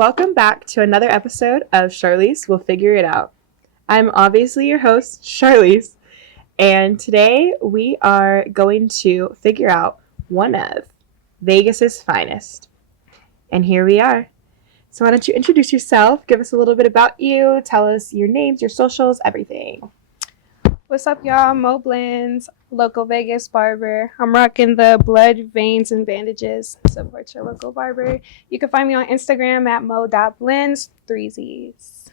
Welcome back to another episode of Charlize Will Figure It Out. I'm obviously your host, Charlize, and today we are going to figure out one of Vegas's finest. And here we are. So why don't you introduce yourself, give us a little bit about you, tell us your names, your socials, everything. What's up, y'all? Mo Blends, local Vegas barber. I'm rocking the blood, veins, and bandages. Support your local barber. You can find me on Instagram at mo.blends, 3 Z's.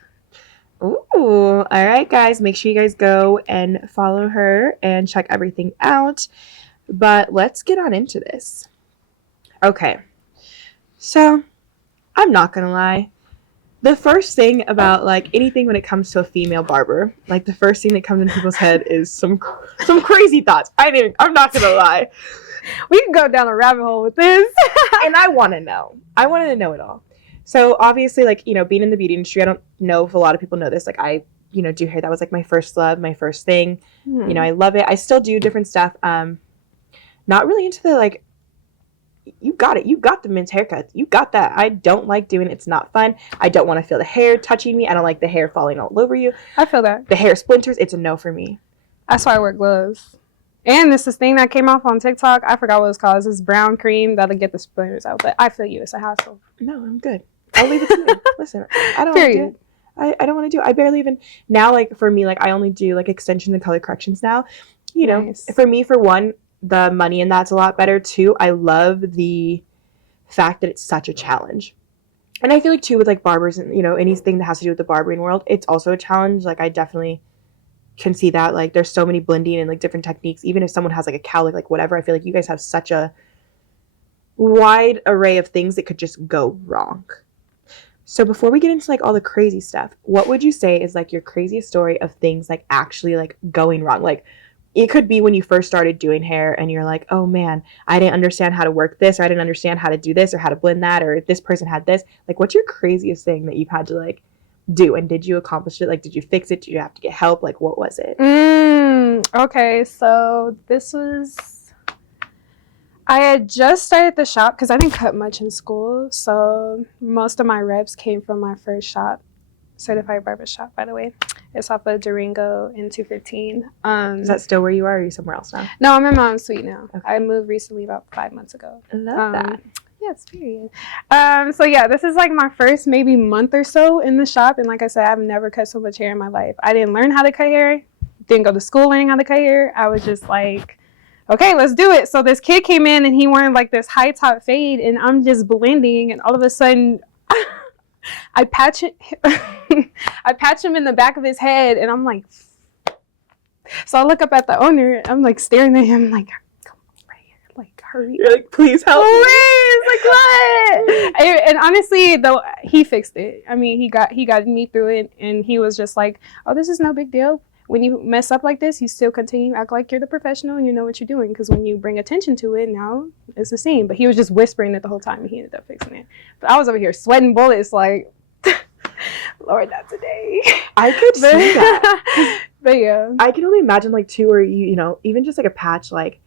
Ooh, all right, guys. Make sure you guys go and follow her and check everything out. But let's get on into this. Okay. So, I'm not going to lie. The first thing about, like, anything when it comes to a female barber, like, the first thing that comes in people's head is some crazy thoughts. I'm not going to lie. We can go down a rabbit hole with this. And I want to know. I wanted to know it all. So, obviously, like, being in the beauty industry, I don't know if a lot of people know this. Like, I, do hair. That was, like, my first love, my first thing. I love it. I still do different stuff. Not really into the, like, you got it. You got the men's haircuts. You got that. I don't like doing it. It's not fun. I don't want to feel the hair touching me. I don't like the hair falling all over you. I feel that. The hair splinters. It's a no for me. That's why I wear gloves. And this thing that came off on TikTok. I forgot what it's called. It's this brown cream that'll get the splinters out. But I feel you. It's a hassle. No, I'm good. I'll leave it to you. Listen, I don't want to do it. I don't want to do it. I barely even, now, like, for me, like, I only do, like, extensions and color corrections now. Nice. For me, for one, the money in that's a lot better. Two, I love the fact that it's such a challenge. And I feel like, too, with, like, barbers and, anything that has to do with the barbering world, it's also a challenge. Like, I definitely can see that. Like, there's so many blending and, like, different techniques. Even if someone has, like, a cowlick, like, whatever, I feel like you guys have such a wide array of things that could just go wrong. So before we get into, like, all the crazy stuff, what would you say is, like, your craziest story of things, like, actually, like, going wrong? Like, it could be when you first started doing hair and you're like, oh man, I didn't understand how to work this, or I didn't understand how to do this, or how to blend that, or this person had this. Like, what's your craziest thing that you've had to, like, do? And did you accomplish it? Like, did you fix it? Did you have to get help? Like, what was it? Okay, so this was... I had just started the shop because I didn't cut much in school. So most of my reps came from my first shop. Certified barber shop, by the way. It's off of Durango in 215. Is that still where you are, or are you somewhere else now? No, I'm in Mount Sweet now. Okay. I moved recently about 5 months ago. I love that. Yes, period. So yeah, this is like my first maybe month or so in the shop. And like I said, I've never cut so much hair in my life. I didn't learn how to cut hair. Didn't go to school learning how to cut hair. I was just like, okay, let's do it. So this kid came in and he wanted like this high top fade, and I'm just blending, and all of a sudden I patch him in the back of his head, and I'm like, so I look up at the owner, I'm like staring at him like, come on right here, like hurry. You're like, please help me. Like what? And honestly, though, he fixed it. I mean, he got me through it, and he was just like, oh, this is no big deal. When you mess up like this, you still continue to act like you're the professional and you know what you're doing. Because when you bring attention to it, now it's the same. But he was just whispering it the whole time, and he ended up fixing it. But I was over here sweating bullets like, Lord, not today. I could see that. But yeah. I can only imagine, like, too, where even just, like, a patch, like,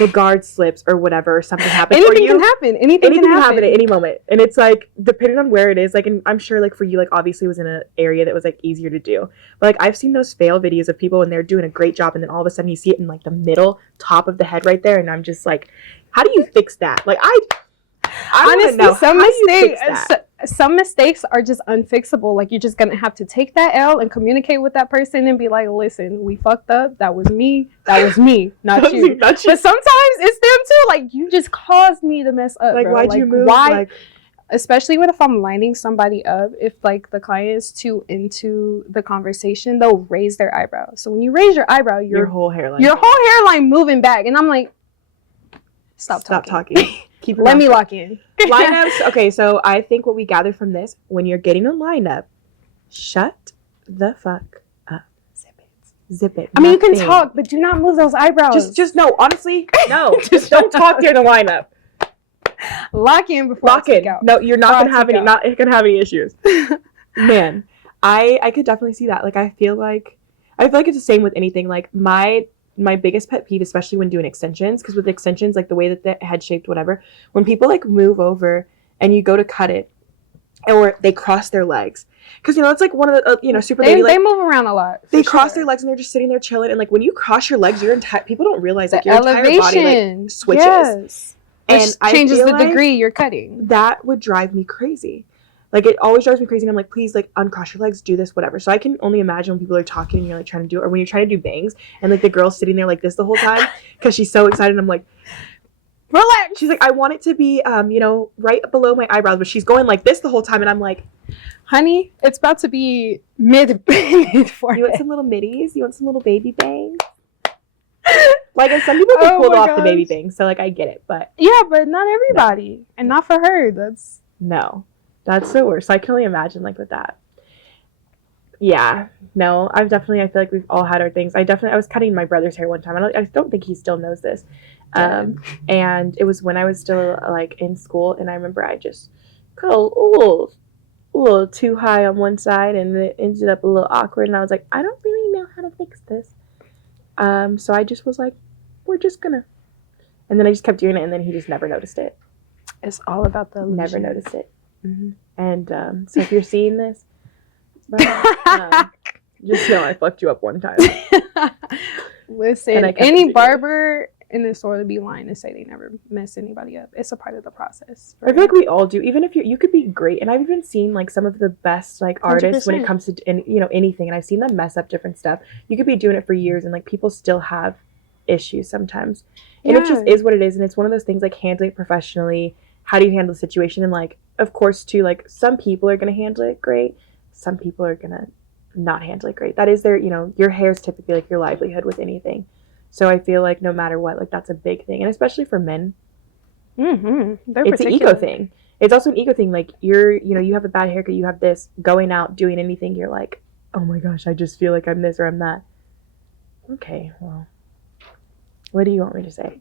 the guard slips or whatever, or something happens. Anything can happen. Anything can happen at any moment. And it's, like, depending on where it is, like, and I'm sure, like, for you, like, obviously it was in an area that was, like, easier to do. But, like, I've seen those fail videos of people and they're doing a great job, and then all of a sudden you see it in, like, the middle top of the head right there, and I'm just like, how do you fix that? Like, I honestly, know, some mistakes are just unfixable. Like, you're just gonna have to take that L and communicate with that person and be like, listen, we fucked up. That was me, not you. But sometimes it's them too. Like, you just caused me to mess up, like, bro. why'd like, you move? Why? Like, especially if I'm lining somebody up, if like the client is too into the conversation, they'll raise their eyebrow. So when you raise your eyebrow, your whole hairline moving back, and I'm like, stop talking. Let me lock in. Lineups. Okay, so I think what we gather from this, when you're getting a lineup, shut the fuck up. Zip it. I mean, you can talk, but do not move those eyebrows. Just no. Honestly, no. Just don't talk during the lineup. Lock in before lock in. Out. No, you're not gonna have any issues. Man, I could definitely see that. Like, I feel like it's the same with anything. Like, my biggest pet peeve, especially when doing extensions, because with extensions, like, the way that the head shaped, whatever, when people, like, move over and you go to cut it, or they cross their legs. Because, you know, it's like one of the, super they, baby, like, they move around a lot. they cross their legs and they're just sitting there chilling. And, like, when you cross your legs, your entire, people don't realize, like, your entire body, like, switches. Yes. And which changes the like degree you're cutting. That would drive me crazy. Like, it always drives me crazy. And I'm like, please, like, uncross your legs, do this, whatever. So I can only imagine when people are talking and you're, like, trying to do it. Or when you're trying to do bangs and, like, the girl's sitting there like this the whole time because she's so excited. And I'm like, relax. She's like, I want it to be, right below my eyebrows. But she's going like this the whole time. And I'm like, honey, it's about to be mid forehead. You want some little middies? You want some little baby bangs? Like, and some people can pull off the baby bangs. So, like, I get it. But yeah, but not everybody. No. And not for her. That's the worst. So I can only imagine, like, with that. Yeah. No, I feel like we've all had our things. I was cutting my brother's hair one time. I don't think he still knows this. And it was when I was still, like, in school. And I remember I just cut a little too high on one side. And it ended up a little awkward. And I was like, I don't really know how to fix this. So I just was like, we're just gonna. And then I just kept doing it. And then he just never noticed it. It's all about the illusion. Never noticed it. Mm-hmm. And so if you're seeing this, just know I fucked you up one time. Listen, any barber in the store would be lying to say they never mess anybody up. It's a part of the process. I feel like we all do. Even if you could be great, and I've even seen like some of the best like artists 100%. When it comes to anything, and I've seen them mess up different stuff. You could be doing it for years, and like people still have issues sometimes, and it just is what it is. And it's one of those things like handling it professionally. How do you handle the situation? And like, of course, too, like some people are gonna handle it great. Some people are gonna not handle it great. That is their, your hair is typically like your livelihood with anything. So I feel like no matter what, like that's a big thing, and especially for men, it's an ego thing. It's also an ego thing. Like you have a bad haircut, you have this, going out doing anything, you're like, oh my gosh, I just feel like I'm this or I'm that. Okay, well, what do you want me to say?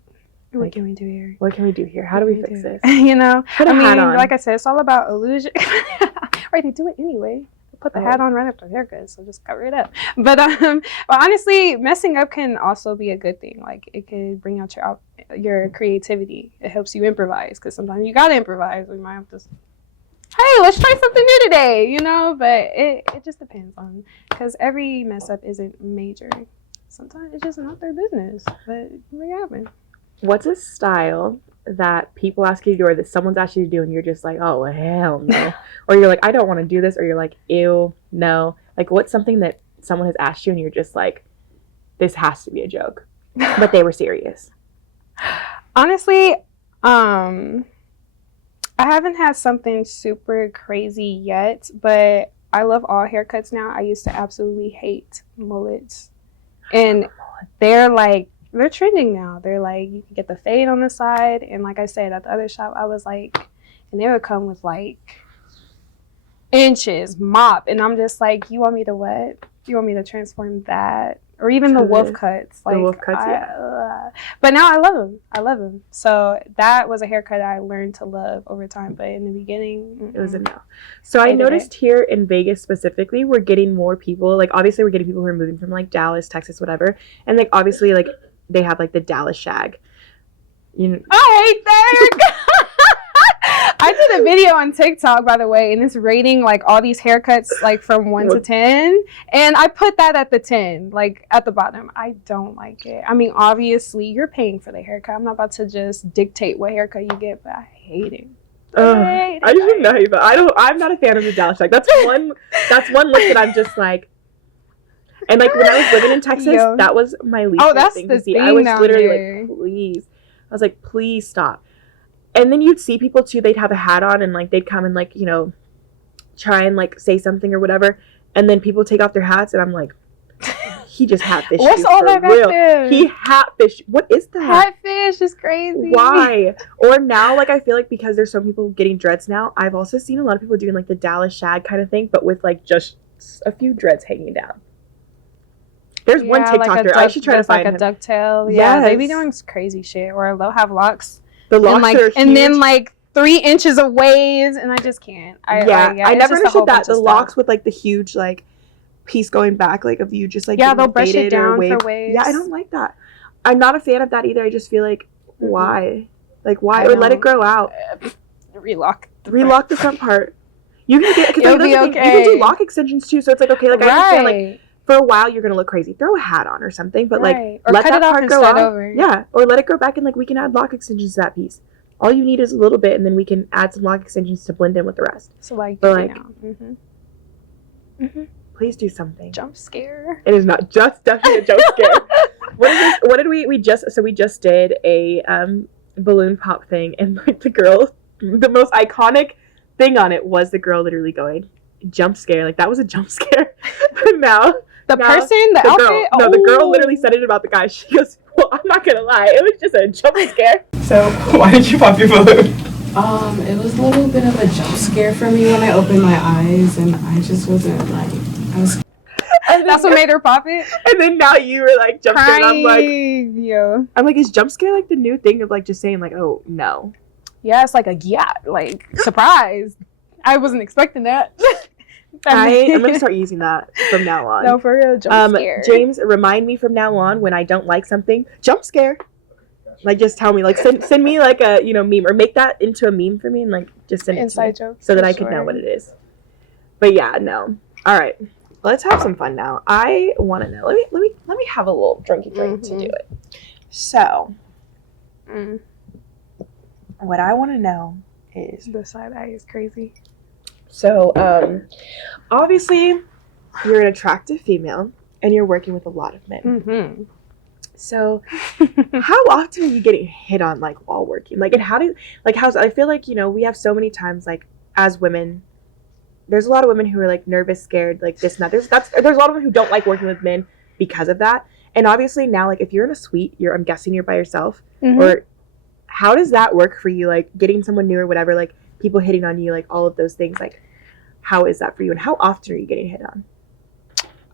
What can we do here? What can we do here? How do we fix this? Put a hat on. Like I said, it's all about illusion. Right, they do it anyway. Put the hat on right after the haircut, so just cover it up. But honestly, messing up can also be a good thing. Like it could bring out your creativity. It helps you improvise because sometimes you gotta improvise. We might have to, hey, let's try something new today, But it just depends on, because every mess up isn't major. Sometimes it's just not their business, but it may happen. What's a style that people ask you to do, or that someone's asked you to do, and you're just like, oh, hell no. Or you're like, I don't want to do this, or you're like, ew, no. Like, what's something that someone has asked you, and you're just like, this has to be a joke, but they were serious? Honestly, I haven't had something super crazy yet, but I love all haircuts now. I used to absolutely hate mullets. And they're trending now. They're like, you can get the fade on the side. And like I said, at the other shop, I was like, and they would come with like inches, mop. And I'm just like, you want me to what? You want me to transform that? Or even the wolf cuts. Like, the wolf cuts, yeah. But now I love them. So that was a haircut I learned to love over time. But in the beginning, it was a no. So I noticed here in Vegas specifically, we're getting more people. Like, obviously, we're getting people who are moving from like Dallas, Texas, whatever. And like, obviously, like, they have like the Dallas shag. I hate that. I did a video on TikTok, by the way, and it's rating like all these haircuts like from 1 to 10, and I put that at the 10, like at the bottom. I don't like it. I mean, obviously you're paying for the haircut. I'm not about to just dictate what haircut you get, but I hate it. I just didn't know you, but I'm not a fan of the Dallas shag. That's one look that I'm just like. And like when I was living in Texas, that was my least favorite thing to see. I was literally like, please. I was like, please stop. And then you'd see people too, they'd have a hat on and like they'd come and like, try and like say something or whatever. And then people take off their hats and I'm like, he just hatfished What's you all for that real. There? He hatfished. What is that? Hatfish is crazy. Why? Or now, like I feel like because there's so many people getting dreads now, I've also seen a lot of people doing like the Dallas shag kind of thing, but with like just a few dreads hanging down. There's one TikToker. I should try to find like him. A ducktail. Yeah, they be doing crazy shit. Or they'll have locks. The locks are huge. And then like 3 inches of waves, and I just can't. I never understood that. The locks with like the huge like piece going back, like of you just like they'll brush it down for waves. Yeah, I don't like that. I'm not a fan of that either. I just feel like why? Like why? Or let it grow out. Relock the front part. You can get, because You'll like, be you okay. can do lock extensions too. So it's like, okay, like I understand, like Right. for a while you're gonna look crazy. Throw a hat on or something, but like Right. Or let cut that it off part and go start off. over. Yeah, or let it grow back, and like we can add lock extensions to that piece. All you need is a little bit, and then we can add some lock extensions to blend in with the rest. So like, But, you like, know. please do something. Jump scare. It is not just definitely a jump scare. What is this? What did we just did a balloon pop thing, and like the girl, the most iconic thing on it was the girl literally going jump scare. Like that was a jump scare. But now The now, person, the outfit. girl, no, the girl literally said it about the guy. She goes, "Well, I'm not gonna lie, it was just a jump scare." So why did you pop your balloon? It was a little bit of a jump scare for me when I opened my eyes, and I just wasn't like, I was. That's what made her pop it. And then now you were like jump scare. And I'm like, yo. I'm like, is jump scare like the new thing of like just saying like, oh no? Yeah, it's like a like surprise. I wasn't expecting that. I'm gonna start using that from now on. No, for real, jump scare. James, remind me from now on when I don't like something, jump scare. Like just tell me, like send me like a meme, or make that into a meme for me, and like just send it Inside to me joke, so that for I could know sure. what it is. But yeah, no. All right, let's have some fun now. I want to know. Let me have a little drinky drink to do it. So, what I want to know is The side eye is crazy. so obviously you're an attractive female and you're working with a lot of men. Mm-hmm. So how often are you getting hit on like while working? Like, and how do like how's I feel like we have so many times like as women, there's a lot of women who are like nervous, scared, like this and that. There's a lot of women who don't like working with men because of that. And obviously now, like if you're in a suite, I'm guessing you're by yourself. Mm-hmm. Or how does that work for you? Like getting someone new or whatever, like people hitting on you, like all of those things. Like how is that for you? And how often are you getting hit on?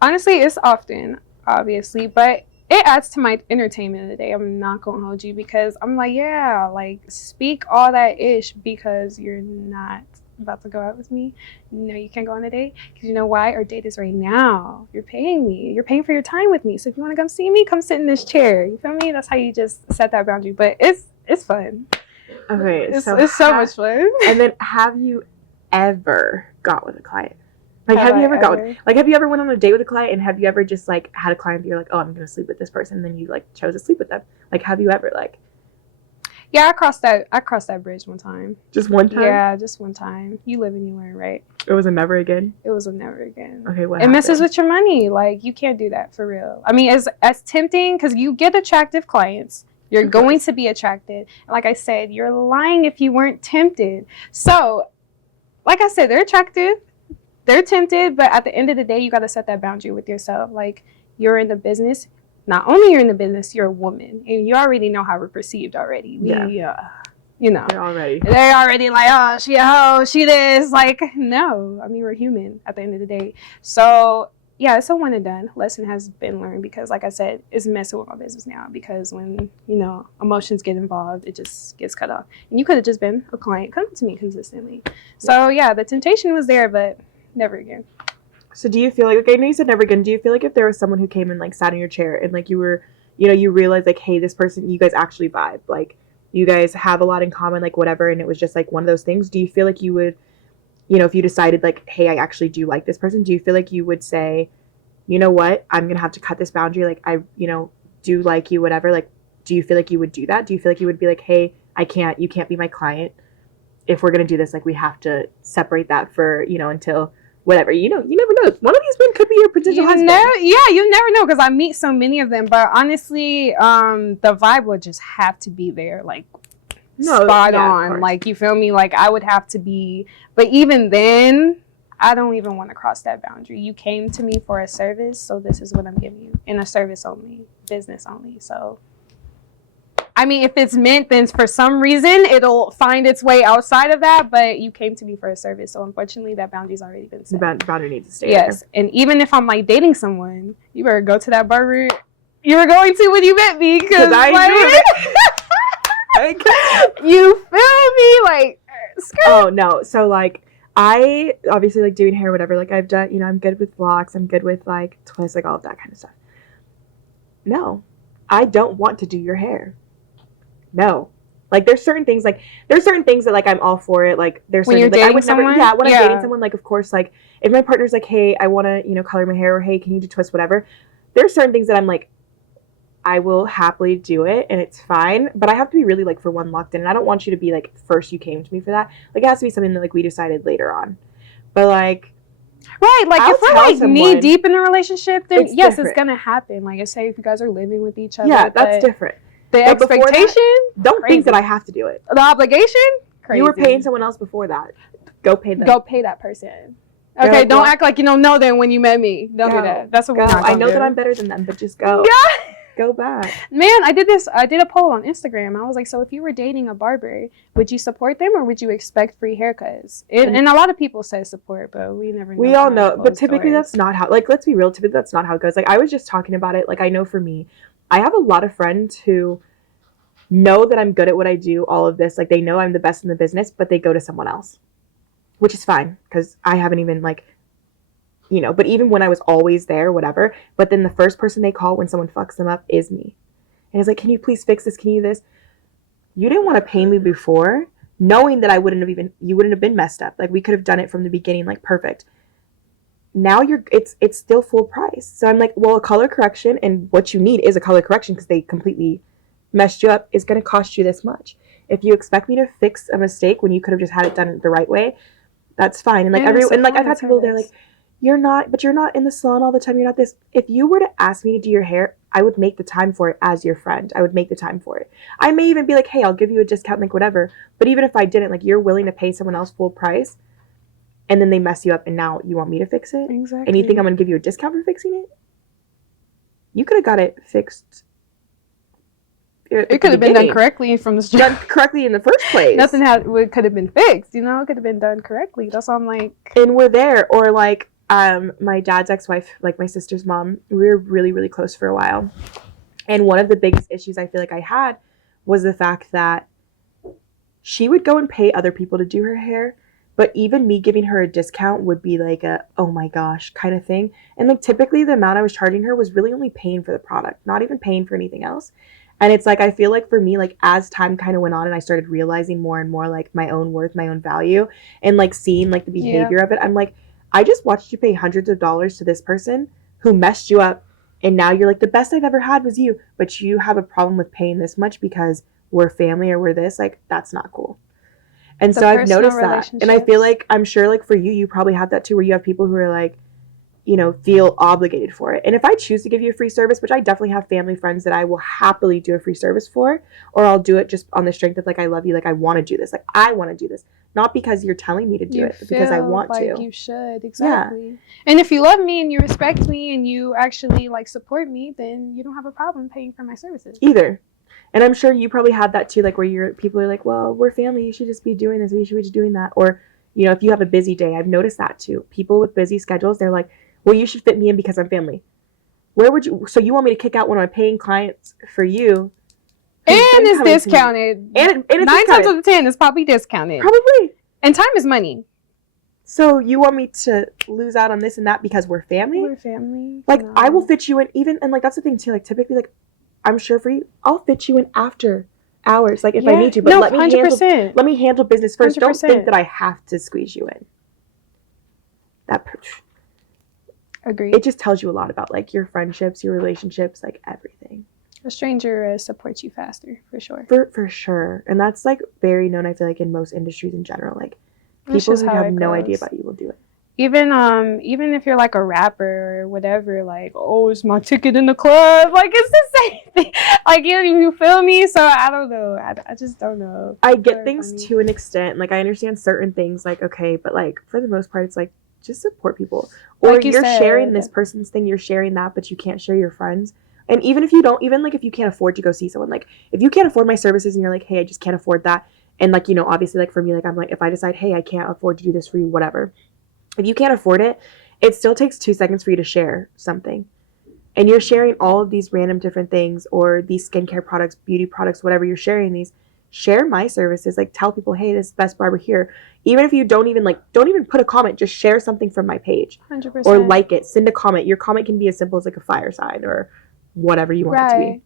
Honestly, it's often, obviously, but it adds to my entertainment of the day. I'm not gonna hold you, because I'm like, yeah, like speak all that ish, because you're not about to go out with me. No, you can't go on a date, because you know why? Our date is right now. You're paying me. You're paying for your time with me. So if you want to come see me, come sit in this chair. You feel me? That's how you just set that boundary. But it's fun. Okay, It's so much fun. And then have you ever got with a client? Like Have have you I ever got ever? like have you ever went on a date with a client, and have you ever just like had a client that you're like, oh, I'm gonna sleep with this person, and then you like chose to sleep with them? Like have you ever like Yeah, I crossed that bridge one time. just one time? Yeah, just one time. You live and you learn, right? It was a never again. It was a never again. Okay, what It messes happened? with your money. Like, you can't do that for real. I mean, as tempting, because you get attractive clients. You're Of going course. to be attracted. And like I said, you're lying if you weren't tempted. So, like I said, they're attractive. They're tempted. But at the end of the day, you got to set that boundary with yourself. Like, you're in the business. Not only you're in the business, you're a woman. And you already know how we're perceived already. They're already. They're already like, oh, she a hoe, she this. Like, no. I mean, we're human at the end of the day. So, yeah, it's a one and done. Lesson has been learned, because, like I said, it's messing with my business now, because when, emotions get involved, it just gets cut off. And you could have just been a client coming to me consistently. So, yeah, the temptation was there, but never again. So do you feel like, okay, I know you said never again, do you feel like if there was someone who came and like sat in your chair and like you were, you realized like, hey, this person, you guys actually vibe, like you guys have a lot in common, like whatever, and it was just like one of those things, do you feel like you would, if you decided like, hey, I actually do like this person, do you feel like you would say, you know what, I'm gonna have to cut this boundary, like I, do like you, whatever, like do you feel like you would do that? Do you feel like you would be like, hey, you can't be my client if we're gonna do this, like we have to separate that for, until whatever, you never know, one of these men could be your potential husband. You never know, because I meet so many of them. But honestly, the vibe would just have to be there, like spot on. Like, you feel me? Like, I would have to be. But even then, I don't even want to cross that boundary. You came to me for a service, so this is what I'm giving you, in a service only, business only. So, I mean, if it's meant, then for some reason it'll find its way outside of that. But you came to me for a service, so unfortunately, that boundary's already been set. The boundary needs to stay Yes, there. and even if I'm like dating someone, you better go to that barber you were going to when you met me, because I you feel me, like skirt. Oh no, so like I obviously like doing hair, whatever, like I've done, I'm good with locks, I'm good with like twists, like all of that kind of stuff. No, I don't want to do your hair. No, Like there's certain things that like I'm all for it. Like there's When certain you're like I dating would never someone? yeah when I'm Yeah. dating someone, like of course, like if my partner's like, hey, I want to color my hair, or hey, can you do twist, whatever. There's certain things that I'm like, I will happily do it and it's fine, but I have to be really like for one locked in, and I don't want you to be like first you came to me for that. Like it has to be something that like we decided later on. But like Right, like I'll if we're tell like knee someone- deep in a relationship, then It's yes, different. it's gonna happen. Like I say, if you guys are living with each other, yeah, that's but different. the But before that, expectation, Don't crazy. think that I have to do it. the obligation, crazy. You were paying someone else before that. Go pay them. Go pay that person. They're Okay, like, don't well- act like you don't know them when you met me. Don't do Go. that. That's what Go. we're not I gonna know do. that I'm better than them, but just go. Yeah. Go back. Man, I did a poll on Instagram. I was like, so if you were dating a barber, would you support them or would you expect free haircuts? And a lot of people say support, but we never know. We all behind know, but closed typically doors. that's not how, like, let's be real, typically that's not how it goes. Like, I was just talking about it. Like, I know for me, I have a lot of friends who know that I'm good at what I do, all of this. Like, they know I'm the best in the business, but they go to someone else, which is fine because I haven't even, like, but even when I was always there, whatever, but then the first person they call when someone fucks them up is me. And it's like, can you please fix this? Can you do this? You didn't want to pay me before, knowing that you wouldn't have been messed up. Like, we could have done it from the beginning, like, perfect. Now it's still full price. So I'm like, well, a color correction, and what you need is a color correction because they completely messed you up, is going to cost you this much. If you expect me to fix a mistake when you could have just had it done the right way, that's fine. And like I've had people, they're like, you're not in the salon all the time. You're not this. If you were to ask me to do your hair, I would make the time for it as your friend. I would make the time for it. I may even be like, hey, I'll give you a discount, like whatever. But even if I didn't, like, you're willing to pay someone else full price, and then they mess you up, and now you want me to fix it? Exactly. And you think I'm going to give you a discount for fixing it? You could have got it fixed. It could have been done correctly from the Done correctly in the first place. Nothing could have been fixed, It could have been done correctly. That's why I'm like. And we're there. Or like, my dad's ex-wife, like my sister's mom, we were really, really close for a while. And one of the biggest issues I feel like I had was the fact that she would go and pay other people to do her hair, but even me giving her a discount would be like a, oh my gosh, kind of thing. And like typically the amount I was charging her was really only paying for the product, not even paying for anything else. And it's like, I feel like for me, like as time kind of went on and I started realizing more and more like my own worth, my own value, and like seeing like the behavior of it, I'm like, I just watched you pay hundreds of dollars to this person who messed you up. And now you're like, the best I've ever had was you, but you have a problem with paying this much because we're family or we're this. Like, that's not cool. And so I've noticed that. And I feel like, I'm sure like for you, you probably have that too, where you have people who are like, feel obligated for it. And if I choose to give you a free service, which I definitely have family friends that I will happily do a free service for, or I'll do it just on the strength of like, I love you, like I want to do this, like I want to do this, not because you're telling me to do it, but because I want like to. You should, exactly. Yeah. And if you love me and you respect me and you actually like support me, then you don't have a problem paying for my services either. And I'm sure you probably had that too, like where people are like, well, we're family, you should just be doing this, you should be just doing that. Or, if you have a busy day, I've noticed that too. People with busy schedules, they're like, well, you should fit me in because I'm family. So you want me to kick out one of my paying clients for you? And it's discounted. And it's 9 times out of 10 is probably discounted. Probably. And time is money. So you want me to lose out on this and that because we're family? We're family. Like, I will fit you in and like, that's the thing too. Like, typically, like, I'm sure for you, I'll fit you in after hours, like if I need to. But let me handle business first. 100%. Don't think that I have to squeeze you in. Agreed. It just tells you a lot about like your friendships, your relationships, like everything. A stranger supports you faster, for sure. For sure. And that's like very known, I feel like, in most industries in general. Like people who have no idea about you will do it. Even if you're like a rapper or whatever, like, oh, it's my ticket in the club. Like, it's the same thing. Like, you feel me? So I don't know. I just don't know. I get things to an extent. Like, I understand certain things, like, okay, but like for the most part, it's like, just support people. Or like you're sharing this person's thing, you're sharing that, but you can't share your friends. And even if you don't, even like if you can't afford to go see someone, like if you can't afford my services and you're like, hey, I just can't afford that. And like, obviously like for me, like I'm like, if I decide, hey, I can't afford to do this for you, whatever. If you can't afford it, it still takes 2 seconds for you to share something. And you're sharing all of these random different things, or these skincare products, beauty products, whatever you're sharing these. Share my services. Like tell people, hey, this is the best barber here. Even if you don't even put a comment, just share something from my page. 100%. Or like it, send a comment. Your comment can be as simple as like a fire sign or whatever you want it to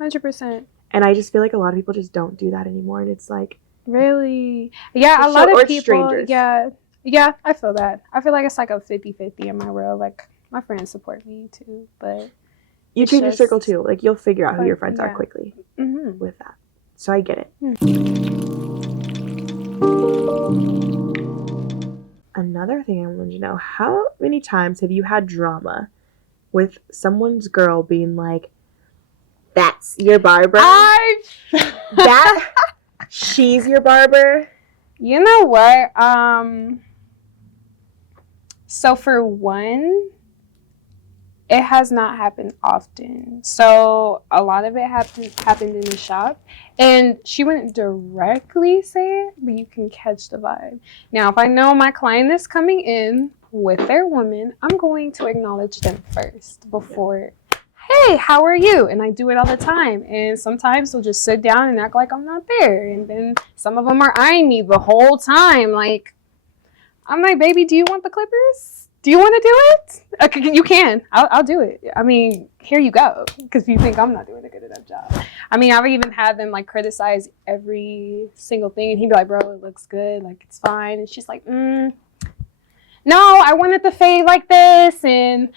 be. 100%. And I just feel like a lot of people just don't do that anymore. And it's like, Really? Yeah, a lot or of people. strangers. Yeah, I feel that. I feel like it's like a 50-50 in my world. Like, my friends support me too, but you it's change your circle just too. Like, you'll figure out who like, your friends are yeah. quickly Mhm. with that. So I get it. Another thing I wanted to know, how many times have you had drama with someone's girl being like, that's your barber? That she's your barber? You know what? So for one, it has not happened often. So a lot of it happened in the shop, and she wouldn't directly say it, but you can catch the vibe. Now, if I know my client is coming in with their woman, I'm going to acknowledge them first before, hey, how are you? And I do it all the time. And sometimes they'll just sit down and act like I'm not there. And then some of them are eyeing me the whole time. Like, I'm like, baby, do you want the clippers? Do you want to do it? Okay, you can. I'll do it. I mean, here you go. Because you think I'm not doing a good enough job. I mean, I've even had them like criticize every single thing. And he'd be like, bro, it looks good. Like, it's fine. And she's like, no, I wanted the fade like this. And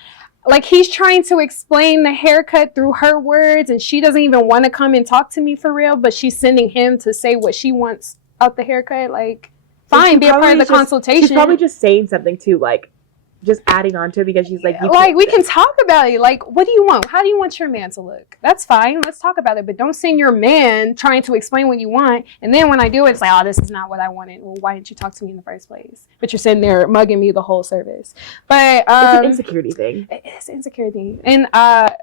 like, he's trying to explain the haircut through her words. And she doesn't even want to come and talk to me for real. But she's sending him to say what she wants out the haircut. Like, fine, be a part of the consultation. She's probably just saying something too, like, just adding on to it because she's like, you like, we can talk about it. Like, what do you want? How do you want your man to look? That's fine. Let's talk about it. But don't send your man trying to explain what you want. And then when I do it, it's like, oh, this is not what I wanted. Well, why didn't you talk to me in the first place? But you're sitting there mugging me the whole service. But it's an insecurity thing. It's an insecurity. And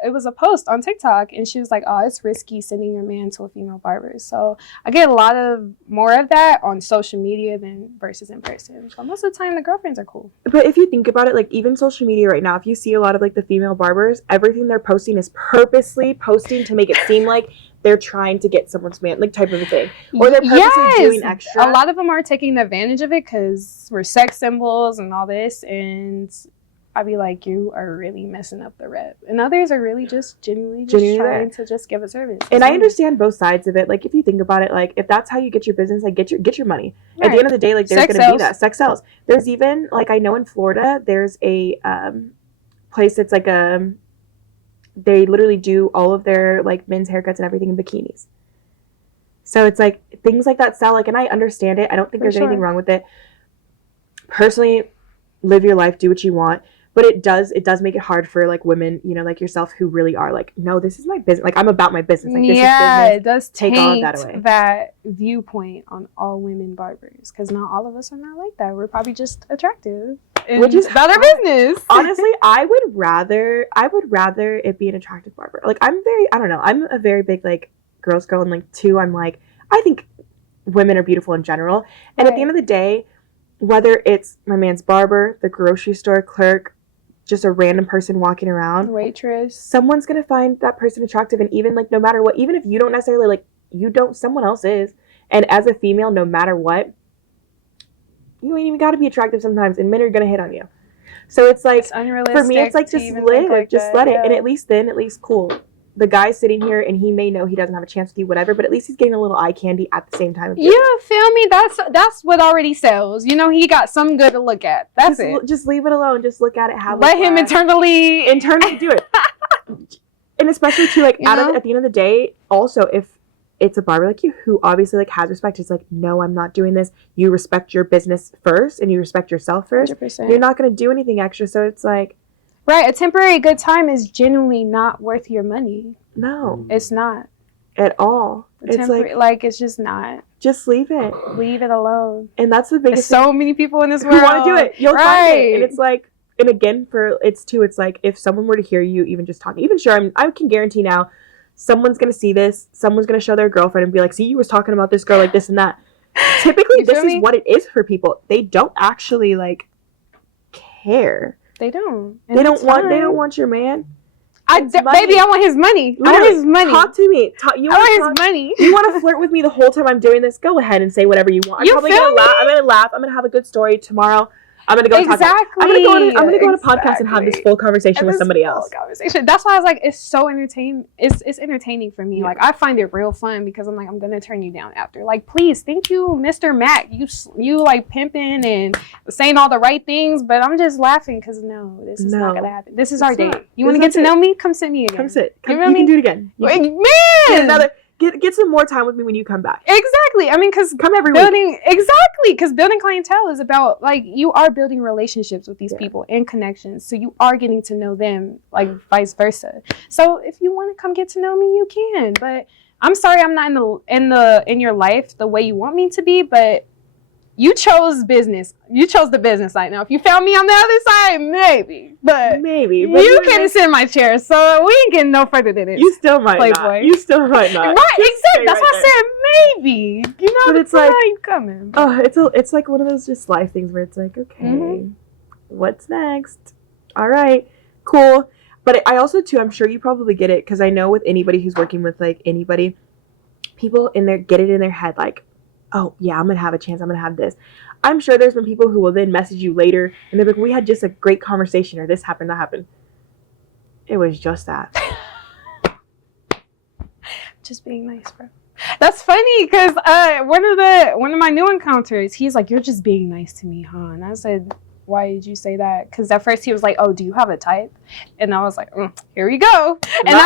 it was a post on TikTok, and she was like, oh, it's risky sending your man to a female barber. So I get a lot of more of that on social media than versus in person. But most of the time, the girlfriends are cool. But if you think about it, like, even social media right now, if you see a lot of like the female barbers, everything they're posting is purposely posting to make it seem like they're trying to get someone's man, like, type of a thing, or they're purposely doing extra. A lot of them are taking advantage of it because we're sex symbols and all this, and I'd be like, you are really messing up the rep. And others are really just genuinely trying to just give a service. And I understand both sides of it. Like, if you think about it, like, if that's how you get your business, like, get your money. Right. At the end of the day, like, there's going to be that. Sex sells. There's even, like, I know in Florida, there's a place that's like they literally do all of their, like, men's haircuts and everything in bikinis. So it's like, things like that sell. Like, and I understand it. I don't think there's anything wrong with it. Personally, live your life, do what you want. But it does make it hard for, like, women, you know, like yourself, who really are like, no, this is my business. Like, I'm about my business. Like, this is business. It does take all of that away. That viewpoint on all women barbers, because not all of us are not like that. We're probably just attractive, which is about our business. Honestly, I would rather it be an attractive barber. Like, I'm a very big, like, girls girl, and, like, too, I'm like, I think women are beautiful in general. And at the end of the day, whether it's my man's barber, the grocery store clerk, just a random person walking around, waitress, someone's gonna find that person attractive. And even, like, no matter what, even if you don't necessarily, like, you don't, someone else is. And as a female, no matter what, you ain't even gotta be attractive sometimes, and men are gonna hit on you. So it's like, for me, it's like, just live, like, just let it. And at least cool. The guy's sitting here and he may know he doesn't have a chance with you, whatever, but at least he's getting a little eye candy at the same time. You feel me? That's what already sells. You know, he got something good to look at. That's it. Just leave it alone. Just look at it. Let him internally do it. And especially too, like, at the end of the day, also, if it's a barber like you who obviously, like, has respect, it's like, no, I'm not doing this. You respect your business first and you respect yourself first. 100%. You're not going to do anything extra. So it's like, right, a temporary good time is genuinely not worth your money. No. It's not. At all. It's like, it's just not. Just leave it. Leave it alone. And that's the biggest thing. So many people in this world who want to do it. You'll find it. And it's like, and again, it's like, if someone were to hear you even just talking, even sure, I can guarantee now, someone's going to see this, someone's going to show their girlfriend and be like, see, you was talking about this girl like this and that. Typically, this is what it is for people. They don't actually, like, care. They don't. They don't want your man. Baby, I want his money. Literally, I want his money. Talk to me. I want his money. You want to flirt with me the whole time I'm doing this? Go ahead and say whatever you want. I'm probably going to laugh. I'm going to laugh. I'm going to have a good story tomorrow. I'm gonna go and talk about, I'm gonna go on a podcast and have this full conversation And with this somebody full else. conversation. That's why I was like, it's so entertaining. It's entertaining for me. Yeah. Like I find it real fun because I'm like, I'm gonna turn you down after. Like, please, thank you, Mr. Mac. You like pimping and saying all the right things, but I'm just laughing because no, this is not gonna happen. This is our date. You want to get to know me? Come sit me again. Come sit. You You know what I can mean? do it again. Like, Get man. get some more time with me when you come back. Exactly. I mean, because Come every week. building clientele is about like you are building relationships with these people and connections. So you are getting to know them, like vice versa. So if you want to come get to know me, you can. But I'm sorry, I'm not in your life the way you want me to be. But you chose business. You chose the business side. Now, if you found me on the other side, maybe. But Maybe. you can sit in my chair. So we ain't getting no further than it. You still might Playboy. not. You still might not. Right, Just exactly. stay That's right why there. I said maybe. You know, But it's like like- you coming. Oh, it's like one of those just life things where it's like, okay, Mhm. what's next? All right, cool. But I also too, I'm sure you probably get it because I know with anybody who's working with like anybody, people in there get it in their head like, oh yeah, I'm gonna have a chance. I'm gonna have this. I'm sure there's been people who will then message you later and they're like, we had just a great conversation or this happened, that happened. It was just that. Just being nice, bro. That's funny because one of my new encounters, he's like, "You're just being nice to me, huh?" And I said, "Why did you say that?" Because at first he was like, "Oh, do you have a type?" And I was like, "Here we go." And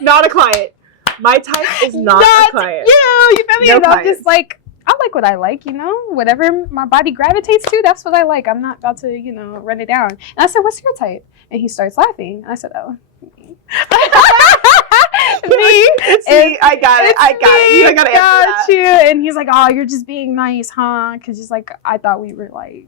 Not a client. My type is not a client. You feel me? No And I'm clients. just like, I like what I like, you know? Whatever my body gravitates to, that's what I like. I'm not about to, run it down. And I said, "What's your type?" And he starts laughing. And I said, "Oh, me." It's me. I got it. I got it. You don't gotta answer that. you. And he's like, "Oh, you're just being nice, huh?" Because he's like, "I thought we were like,"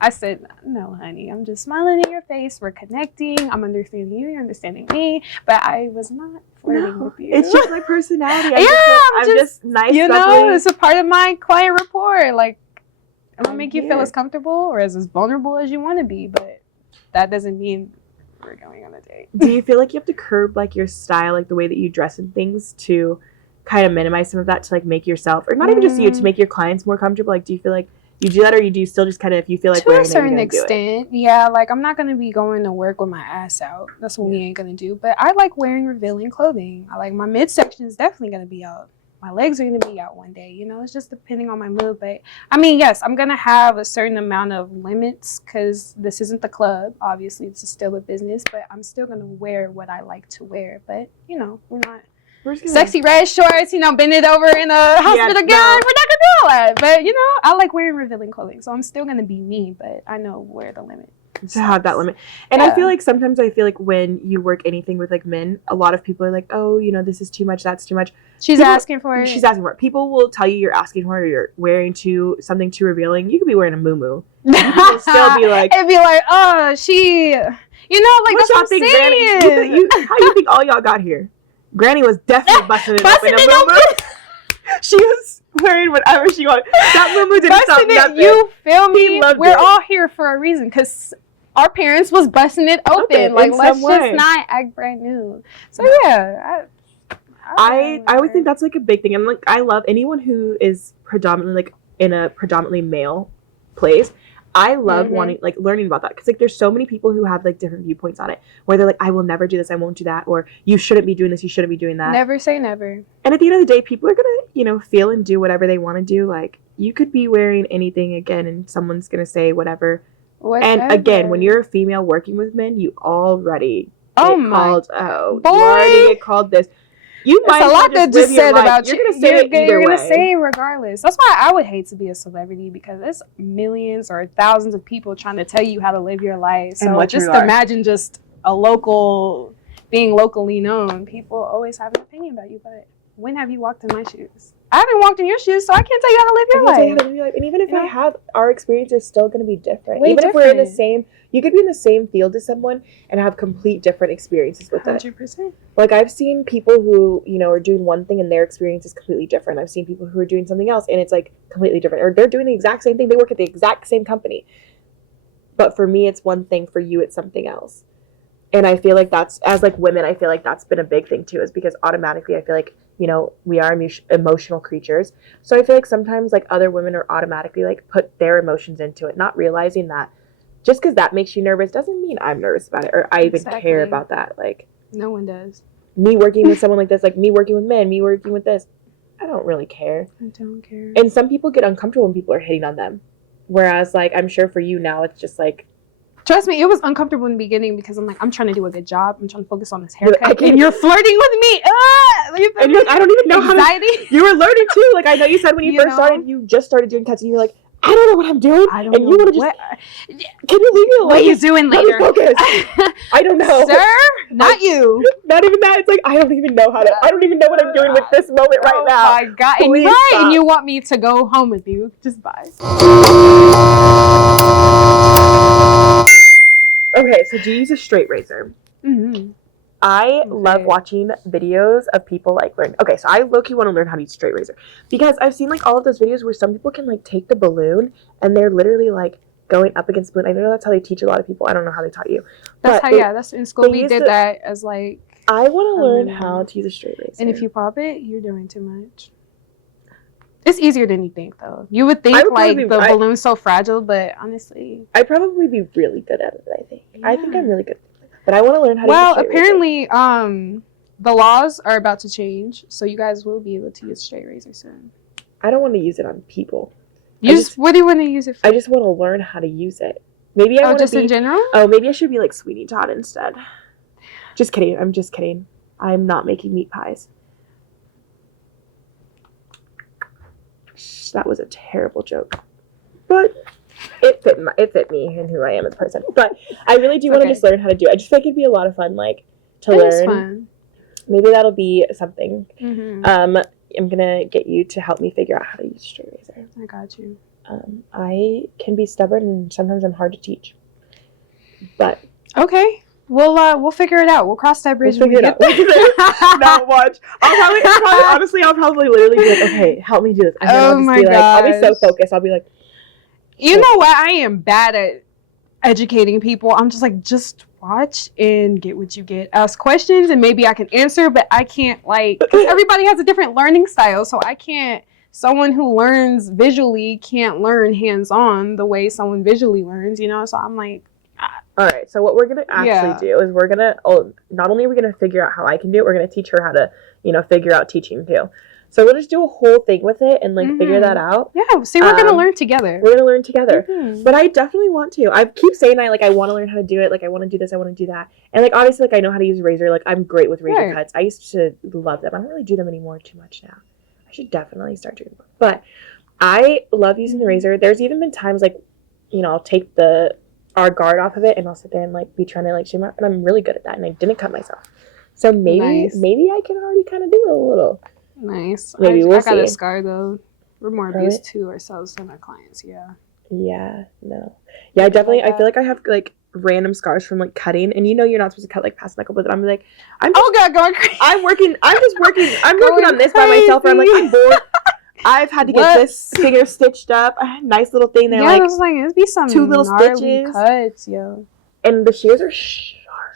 I said, "No, honey, I'm just smiling in your face. We're connecting. I'm understanding you. You're understanding me. But I was not flirting with you." It's just my personality. I'm just just nice. you bubbly. know, it's a part of my client rapport. Like, I'm gonna I'm make you feel here. as comfortable or as vulnerable as you want to be, but that doesn't mean we're going on a date. Do you feel like you have to curb like your style, like the way that you dress and things, to kind of minimize some of that to like make yourself, or not even just you, to make your clients more comfortable? Like, do you feel like you do that, or you do still just kind of, if you feel like To wearing a it, you're certain gonna do it? extent, yeah. Like, I'm not gonna be going to work with my ass out. That's what we ain't gonna do. But I like wearing revealing clothing. I like my midsection is definitely gonna be out. My legs are gonna be out one day. You know, it's just depending on my mood. But I mean, yes, I'm gonna have a certain amount of limits because this isn't the club. Obviously, this is still a business. But I'm still gonna wear what I like to wear. But we're not We're just gonna, sexy red shorts. Bend it over in a hospital gown. no. We're not gonna do all that. But I like wearing revealing clothing, so I'm still gonna be me. But I know where the limit. to have that limit. And Yeah. I feel like sometimes when you work anything with like men, a lot of people are like, oh, this is too much, that's too much. She's People- asking for it. She's asking for it. People will tell you you're asking for it, or you're wearing something too revealing. You could be wearing a muumuu. People still be like, it'd be like, oh, she, like what that's y'all what I'm think, saying. Granny? How you think all y'all got here? Granny was definitely busting it Busting up in it a muumuu. She was wearing whatever she wanted. That muumuu didn't stop Busting it, nothing. you feel me? He loved We're it. all here for a reason because our parents was busting it open. Open Like, in let's some way. just not act brand new. So yeah, I would think that's like a big thing. And like, I love anyone who is predominantly like in a predominantly male place. I love wanting, like, learning about that, because like there's so many people who have like different viewpoints on it, where they're like, I will never do this, I won't do that, or you shouldn't be doing this, you shouldn't be doing that. never say never. And at the end of the day, people are gonna feel and do whatever they want to do. Like, you could be wearing anything again and someone's gonna say whatever. And again, when you're a female working with men, you already Oh get my called out. boy. You already get called this. You might There's a as well lot that live just your said life. about you're you. gonna say it either You're way. gonna say it regardless. That's why I would hate to be a celebrity, because there's millions or thousands of people trying to tell you how to live your life. So what just you are. imagine just being locally known. People always have an opinion about you, but when have you walked in my shoes? I haven't walked in your shoes, so I can't tell you how to live your life. And even if Yeah. I have, our experiences are still going to be different. Way Even if we're in the different. same, you could be in the same field as someone and have complete different experiences with it. 100%. Like, I've seen people who, are doing one thing and their experience is completely different. I've seen people who are doing something else and it's like completely different. Or they're doing the exact same thing. They work at the exact same company. But for me, it's one thing. For you, it's something else. And I feel like that's, as like women, I feel like that's been a big thing too, is because automatically I feel like, you know, we are emotional creatures. So I feel like sometimes like other women are automatically like put their emotions into it, not realizing that just because that makes you nervous doesn't mean I'm nervous about it or I even care about that. Like no one does. Me working with someone like this, like me working with men, me working with this, I don't really care. I don't care. And some people get uncomfortable when people are hitting on them. Whereas like I'm sure for you now it's just like, trust me, it was uncomfortable in the beginning because I'm like, I'm trying to do a good job. I'm trying to focus on this haircut. And you're flirting with me. And you're like, I don't even know anxiety. how to. You were learning too. Like I know you said when you first started, you just started doing cuts, and you're like, I don't know what I'm doing. I don't and know. You want to just? Can you leave me alone? What are you doing later? Focus. I don't know, sir. Not you. Not even that. It's like I don't even know how to. I don't even know what I'm doing with this moment right now. Oh my god! And Please you're right. stop. And you want me to go home with you? Just bye. Okay, so do you use a straight razor? Mm-hmm. I love watching videos of people like learn. Okay, so I low-key want to learn how to use a straight razor because I've seen like all of those videos where some people can like take the balloon and they're literally like going up against the balloon. I know that's how they teach a lot of people. I don't know how they taught you. That's how. That's in school. We did that as like. I want to learn how to use a straight razor. And if you pop it, you're doing too much. It's easier than you think, though. You would think like the balloon's so fragile, but honestly, I'd probably be really good at it. I think. Yeah. I think I'm really good. But I want to learn how to use a straight apparently, razor. The laws are about to change, so you guys will be able to use straight razor soon. I don't want to use it on people. What do you want to use it for? I just want to learn how to use it. Maybe I want to just in general? Oh, maybe I should be like Sweeney Todd instead. Just kidding. I'm just kidding. I'm not making meat pies. That was a terrible joke. But it fit me and who I am as a person. But I really do want to just learn how to do it. I just feel like it'd be a lot of fun, like, to learn. Is fun. Maybe that'll be something. Mm-hmm. I'm gonna get you to help me figure out how to use a straight razor. I got you. I can be stubborn and sometimes I'm hard to teach. But okay. We'll figure it out. We'll cross that bridge when we get there. Now watch. I'll probably literally be like, okay, help me do this. And then I'll just be like, I'll be so focused. I'll be like, you know what? I am bad at educating people. I'm just like, just watch and get what you get. Ask questions and maybe I can answer, but I can't because everybody has a different learning style. So I can't, someone who learns visually can't learn hands-on the way someone visually learns, you know? So I'm like, all right, so what we're going to actually do is not only are we going to figure out how I can do it, we're going to teach her how to, figure out teaching too. So we'll just do a whole thing with it and figure that out. Yeah, see, we're going to learn together. We're going to learn together. Mm-hmm. But I definitely want to. I keep saying I want to learn how to do it. Like I want to do this, I want to do that. And obviously I know how to use a razor. Like I'm great with razor cuts. I used to love them. I don't really do them anymore too much now. I should definitely start doing them. But I love using the razor. There's even been times I'll take our guard off of it and I'll sit there and be trying to shimmer up, and I'm really good at that and I didn't cut myself. So maybe I can already kind of do it a little. Nice. Maybe we'll see. I got a scar though. We're more abused to ourselves than our clients, yeah. Yeah, no. Yeah, I definitely I feel like I have random scars from cutting, and you're not supposed to cut past knuckle, but I'm like going crazy. I'm working on this by myself, and I'm bored. I've had to get this finger stitched up. A nice little thing. They're I was like, it'd be some 2 little stitches. Cuts, yo. And the shears are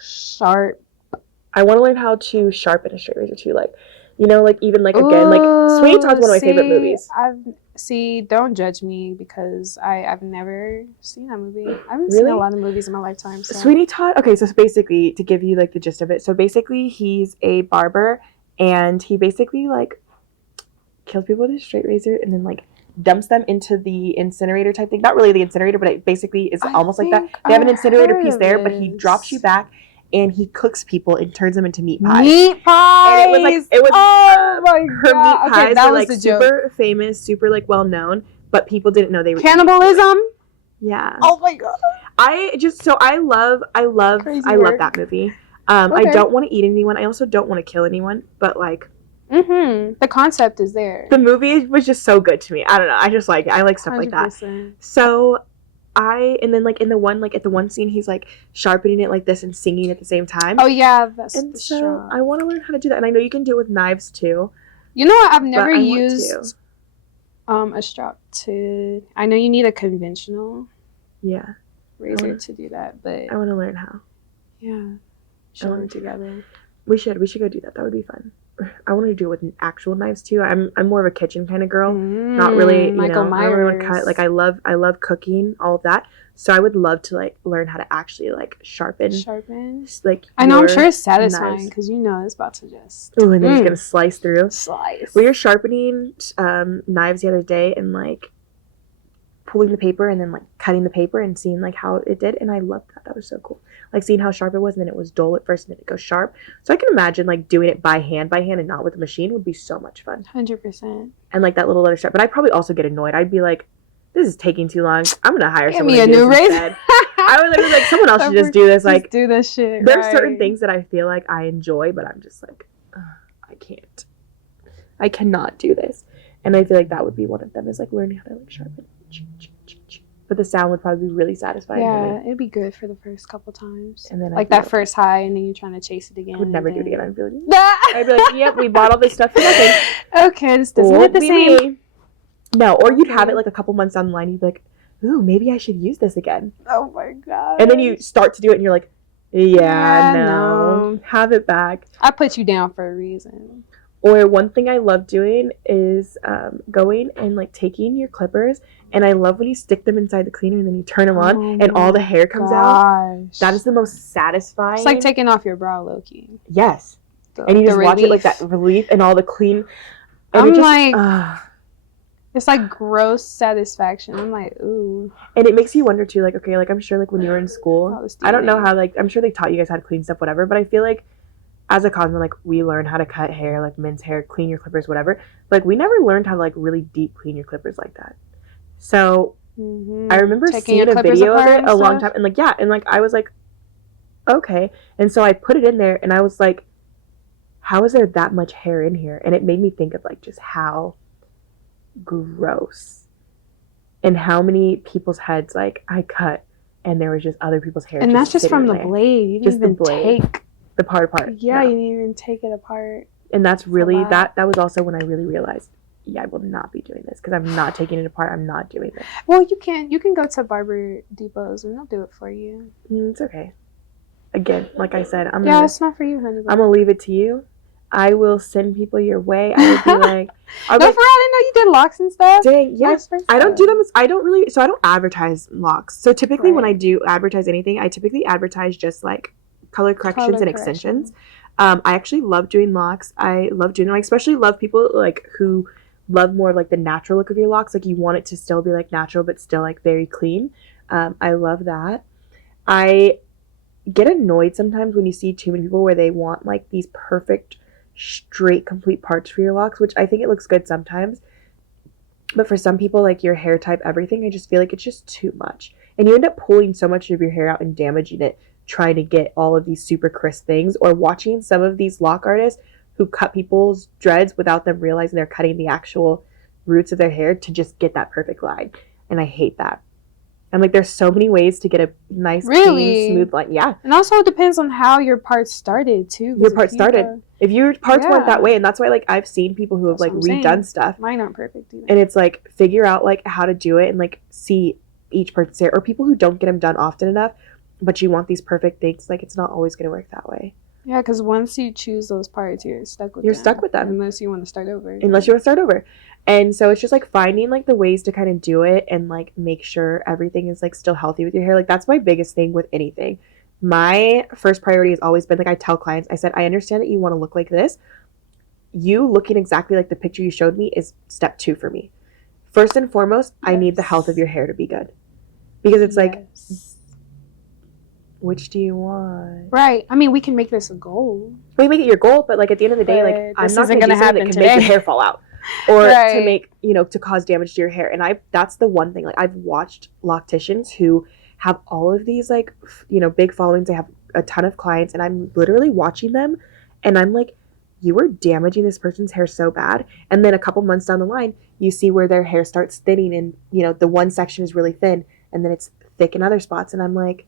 sharp. I want to learn how to sharpen a straight razor too. Sweeney Todd's one of my favorite movies. Don't judge me because I've never seen that movie. I haven't seen a lot of movies in my lifetime. So. Sweeney Todd. Okay, so basically, to give you the gist of it, so basically he's a barber and he basically kills people with his straight razor and then dumps them into the incinerator type thing. Not really the incinerator, but it basically is almost like that. They have an incinerator piece there, but he drops you back and he cooks people and turns them into meat pies. Meat pies! And it was oh my her God. meat pies that were was super famous, super well known, but people didn't know they were cannibalism. Yeah. Oh my God. I love that movie. I don't want to eat anyone. I also don't want to kill anyone, but the concept is there. The movie was just so good to me. I don't know. I just I like stuff 100%. Like that. So in the one scene he's sharpening it like this and singing at the same time. Oh yeah, that's and so strong. I want to learn how to do that, and I know you can do it with knives too. You know what? I've never used a strap to. I know you need a conventional razor to do that, but I want to learn how. Yeah, should learn together. We should go do that. That would be fun. I want to do it with actual knives too. I'm more of a kitchen kind of girl. Not really, Michael I don't really want to Myers. cut. Like I love cooking, all of that. So I would love to like learn how to actually like sharpen. Like I know, I'm your sure it's satisfying knives. because you know it's about to just Ooh, and then it's gonna slice through. We were sharpening knives the other day and like pulling the paper and then like cutting the paper and seeing like how it did, and I loved that. That was so cool. Like seeing how sharp it was, and then it was dull at first, and then it goes sharp. So I can imagine like doing it by hand, and not with a machine would be so much fun. 100%. And like that little leather strap, but I'd probably also get annoyed. I'd be like, "This is taking too long. I'm gonna hire Give someone me to a do new this razor. instead." I would literally like someone else should just do this. Like do this shit. there's certain things that I feel like I enjoy, but I'm just like, I can't. I cannot do this, and I feel like that would be one of them. Is like learning how to like sharpen. But the sound would probably be really satisfying. Yeah, it'd be good for the first couple times. And then like that first high, and then you're trying to chase it again. I would never do it again. I'd be like, yep, we bought all this stuff for nothing. Okay, this doesn't look the same. No, or you'd have it like a couple months down the line. You'd be like, ooh, maybe I should use this again. Oh my god. And then you start to do it, and you're like, yeah, no, have it back. I put you down for a reason. Or one thing I love doing is going and like taking your clippers, and I love when you stick them inside the cleaner and then you turn them on and all the hair comes out. That is the most satisfying. It's like taking off your brow, low-key. Yes. And you just watch it like that relief and all the clean. I'm like, it's like gross satisfaction. I'm like, ooh. And it makes you wonder too, like, okay, like I'm sure like when you were in school, I don't know how, like, I'm sure they taught you guys how to clean stuff, whatever, but I feel like as a cosmo, like, we learn how to cut hair, like men's hair, clean your clippers, whatever. But, like, we never learned how to, like, really deep clean your clippers like that. So, I remember seeing a video of it a long time. And, like, yeah. And, like, I was like, okay. And so I put it in there, and I was like, how is there that much hair in here? And it made me think of, like, just how gross. And how many people's heads, like, I cut, and there was just other people's hair. And that's just from the blade. You didn't even take the part apart. Yeah, you didn't even take it apart. And that's really that was also when I really realized, yeah, I will not be doing this because I'm not taking it apart. I'm not doing this. Well, you can go to barber depots and they'll do it for you. It's okay. Again, like I said, it's not for you, honey. I'm gonna leave it to you. I will send people your way. I would be like, no, for real, I didn't know you did locks and stuff. Dang, yes. I don't do them. I don't advertise locks. So typically when I do advertise anything, I typically advertise just like color corrections and extensions. I actually love doing locks. I love doing them. I especially love people like who love more like the natural look of your locks. Like you want it to still be like natural but still like very clean. I love that. I get annoyed sometimes when you see too many people where they want like these perfect straight complete parts for your locks, which I think it looks good sometimes. But for some people, like your hair type, everything, I just feel like it's just too much. And you end up pulling so much of your hair out and damaging it trying to get all of these super crisp things, or watching some of these lock artists who cut people's dreads without them realizing they're cutting the actual roots of their hair to just get that perfect line. And I hate that. I'm like, there's so many ways to get a nice, clean, smooth line. Yeah. And also it depends on how your parts started too. Your parts started. If your parts weren't that way, and that's why like I've seen people who have like redone stuff. Mine aren't perfect either. And it's like figure out like how to do it and like see each person's hair, or people who don't get them done often enough, but you want these perfect things. Like it's not always going to work that way. Yeah, because once you choose those parts, you're stuck with them. Unless you want to start over. And so it's just like finding like the ways to kind of do it and like make sure everything is like still healthy with your hair. Like that's my biggest thing with anything. My first priority has always been, like I tell clients, I said, I understand that you want to look like this. You looking exactly like the picture you showed me is step 2 for me. First and foremost, I need the health of your hair to be good. Because it's like, which do you want? Right. I mean, we can make this a goal. We make it your goal, but like at the end of the day, like I'm not going to do something that can make your hair fall out. Or to make, to cause damage to your hair. And that's the one thing, like I've watched locticians who have all of these like, big followings. They have a ton of clients, and I'm literally watching them and I'm like, you are damaging this person's hair so bad. And then a couple months down the line, you see where their hair starts thinning and, the one section is really thin and then it's thick in other spots. And I'm like,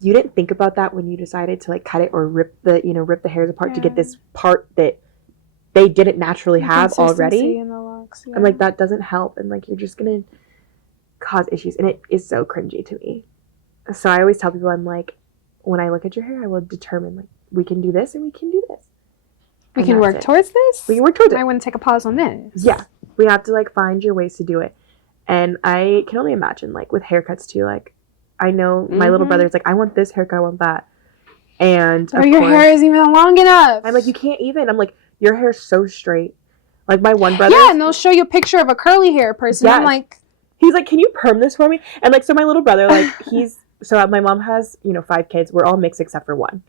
you didn't think about that when you decided to like cut it or rip the hairs apart to get this part that they didn't naturally have already. In the locks, I'm like, that doesn't help. And like, you're just going to cause issues. And it is so cringy to me. So I always tell people, I'm like, when I look at your hair, I will determine like, we can do this and we can do this. We And can that's work it. towards this. We can work towards it. I want to take a pause on this. Yeah. We have to like find your ways to do it. And I can only imagine like with haircuts too, like I know my little brother's like, I want this haircut, I want that. And or your hair isn't even long enough. I'm like, you can't even. I'm like, your hair's so straight. Like my one brother. Yeah, and they'll show you a picture of a curly hair person. Yes. I'm like, he's like, can you perm this for me? And like, so my little brother, like so my mom has, 5 kids. We're all mixed except for one.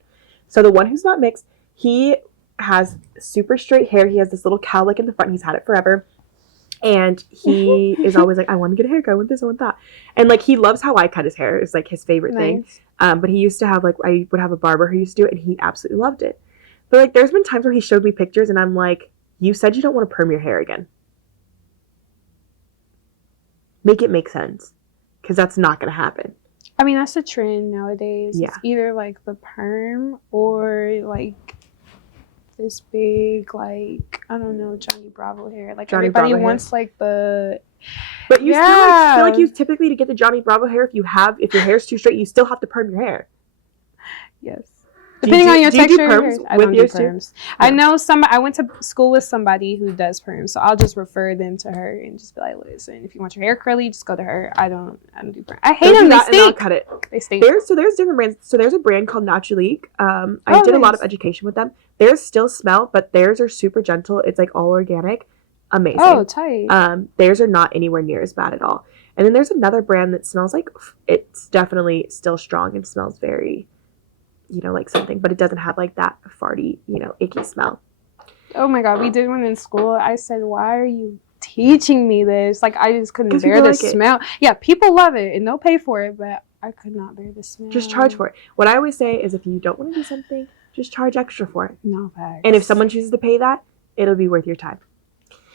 So the one who's not mixed, he has super straight hair. He has this little cowlick in the front. He's had it forever. And he is always like, I want to get a haircut. I want this, I want that. And like, he loves how I cut his hair. It's like his favorite thing. But he used to have like, I would have a barber who used to do it and he absolutely loved it. But like, there's been times where he showed me pictures and I'm like, you said you don't want to perm your hair again. Make it make sense. Because that's not going to happen. I mean, that's the trend nowadays. Yeah. It's either like the perm or like this big, like, I don't know, Johnny Bravo hair. Like Johnny everybody Bravo wants like the. But you still like, feel like you typically to get the Johnny Bravo hair, if your hair's too straight, you still have to perm your hair. Yes. Depending on your texture. I don't do perms. Yeah. I know I went to school with somebody who does perms, so I'll just refer them to her and just be like, listen, if you want your hair curly, just go to her. I don't do perms. I hate them. They stink. I'll cut it. They stink. There's different brands. So there's a brand called Naturalique. I did a lot of education with them. Theirs still smell, but theirs are super gentle. It's like all organic. Amazing. Oh, tight. Theirs are not anywhere near as bad at all. And then there's another brand that smells like, it's definitely still strong and smells very, like something, but it doesn't have like that farty, icky smell. Oh my God, we did one in school. I said, why are you teaching me this? Like, I just couldn't bear the smell. Yeah, people love it and they'll pay for it, but I could not bear the smell. Just charge for it. What I always say is if you don't want to do something, just charge extra for it. No facts. And if someone chooses to pay that, it'll be worth your time.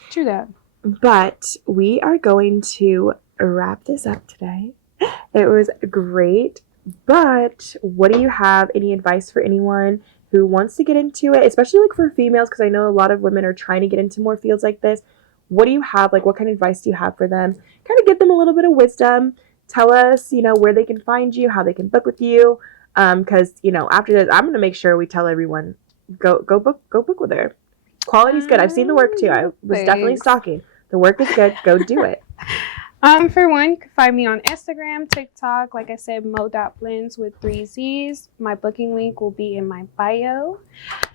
True that. But we are going to wrap this up today. It was great. But what do you have? Any advice for anyone who wants to get into it, especially like for females? Because I know a lot of women are trying to get into more fields like this. What do you have? Like, what kind of advice do you have for them? Kind of give them a little bit of wisdom. Tell us, where they can find you, how they can book with you. Because after this, I'm gonna make sure we tell everyone go book with her. Quality's good. I've seen the work too. I was definitely stalking. The work is good. Go do it. For one, you can find me on Instagram, TikTok, like I said, mo.blends with 3 Z's. My booking link will be in my bio.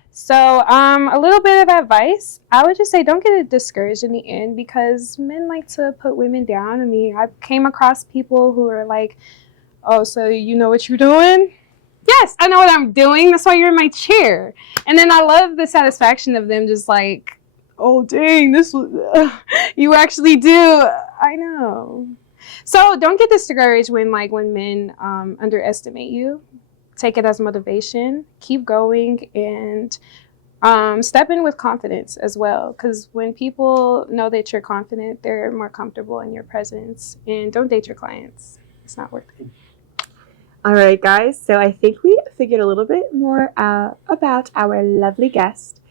So, a little bit of advice. I would just say don't get discouraged in the end because men like to put women down. I mean, I came across people who are like, oh, so you know what you're doing? Yes, I know what I'm doing. That's why you're in my chair. And then I love the satisfaction of them just like, oh, dang, this was, you actually do. I know. So don't get discouraged when men underestimate you. Take it as motivation. Keep going and step in with confidence as well. Because when people know that you're confident, they're more comfortable in your presence. And don't date your clients. It's not worth it. All right, guys. So I think we figured a little bit more about our lovely guest.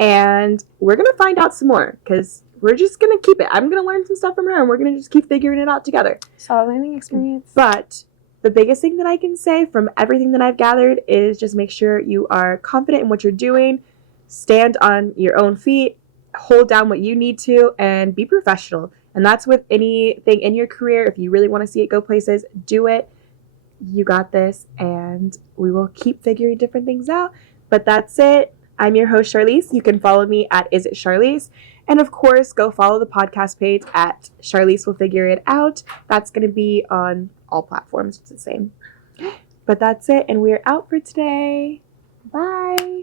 And we're going to find out some more because we're just going to keep it. I'm going to learn some stuff from her and we're going to just keep figuring it out together. Solid learning experience. But the biggest thing that I can say from everything that I've gathered is just make sure you are confident in what you're doing, stand on your own feet, hold down what you need to, and be professional. And that's with anything in your career. If you really want to see it go places, do it. You got this. And we will keep figuring different things out. But that's it. I'm your host, Charlize. You can follow me at Is It Charlize. And of course, go follow the podcast page at Charlize Will Figure It Out. That's going to be on all platforms. It's the same. But that's it. And we're out for today. Bye.